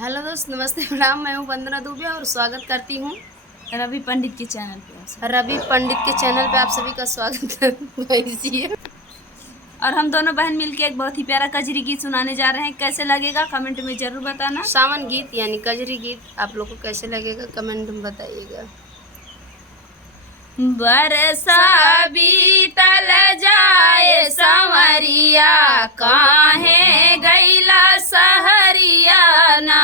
Hello दोस्त, नमस्ते, प्रणाम। मैं हूँ वंदना दुबे और स्वागत करती हूँ रवि पंडित के चैनल पे। रवि पंडित के चैनल पे आप सभी का स्वागत है। और हम दोनों बहन मिलके एक बहुत ही प्यारा कजरी गीत सुनाने जा रहे हैं। कैसे लगेगा कमेंट में जरूर बताना। सावन गीत यानी कजरी गीत आप लोग को कैसे लगेगा कमेंट में बताइएगा। बरसा बीतल जाए संवरिया, काहे गैला सहरिया ना।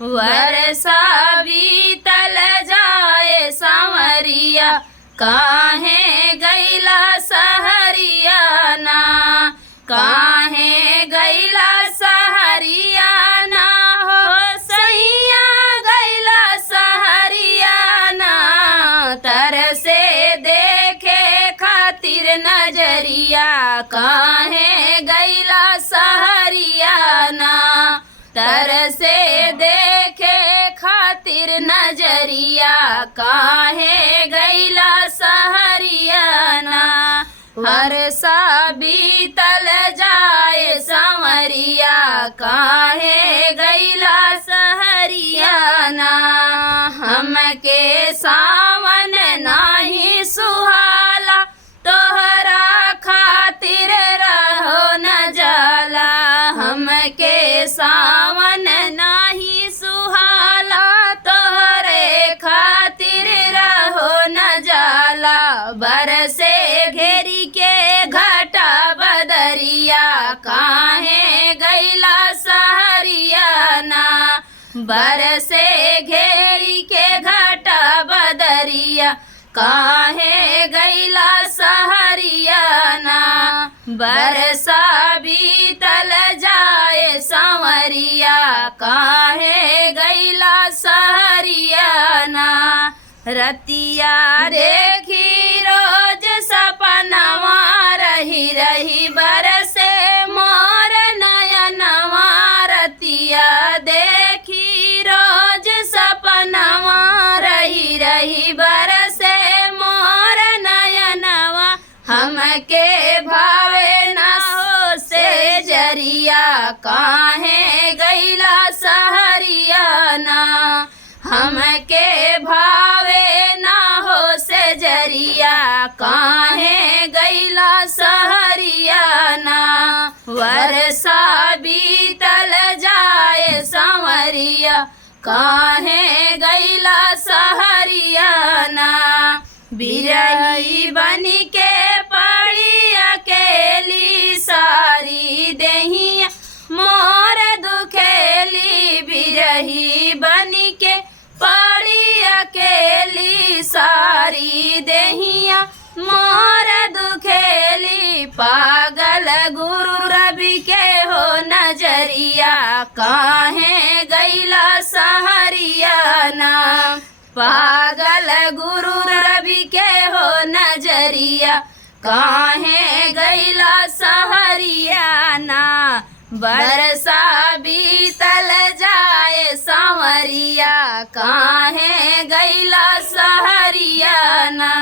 बरसा बीतल जाए संवरिया, काहे गैला सहरिया ना। काहे गैला सहरिया ना हो सैया, गैला सहरिया ना। तरसे देखे खातिर नजरिया, काहे गैला सहरिया ना। तरसे देखे खातिर नजरिया, काहे गैला सहरिया ना। बरसा बीतल जाए संवरिया, काहे गैला सहरिया ना। हमके सावन नाही सुहाला, तोहरा खातिर रहो न जाला। हमके सावन नाही सुहाला, तोहरे खातिर रहो न जाला। बरसे घेरी के घटा बदरिया, काहे गैला सहरिया ना। बरसे घेरी के घटा बदरिया, काहे गैला सहरिया ना। बरसा बीतल जाए संवरिया, काहे गैला सहरिया ना। रतिया देखी रोज सपनवा, रही रही बरसे मोर नयनवा। रतिया देखी रोज सपनवा, रही रही बरसे मोर नयनवा। हमके भावे ना हो से जरिया, काहे गैला सहरिया ना। हमके भावे ना हो से जरिया, काहे गैला सहरिया ना। बरसा बीतल जाए संवरिया, काहे गैला सहरिया ना। बिरही बनी के पड़ी अकेली, सारी देहिया मोर दुखेली। बिरही बनी के पड़ी अकेली, सारी देहिया मोर दुखेली। पागल गुरु रवि के हो नजरिया, काहे गैला सहरिया ना। पागल गुरु रवि के हो नजरिया, काहे गैला सहरिया ना। बरसा बीतल जाए संवरिया, काहे गैला सहरिया ना।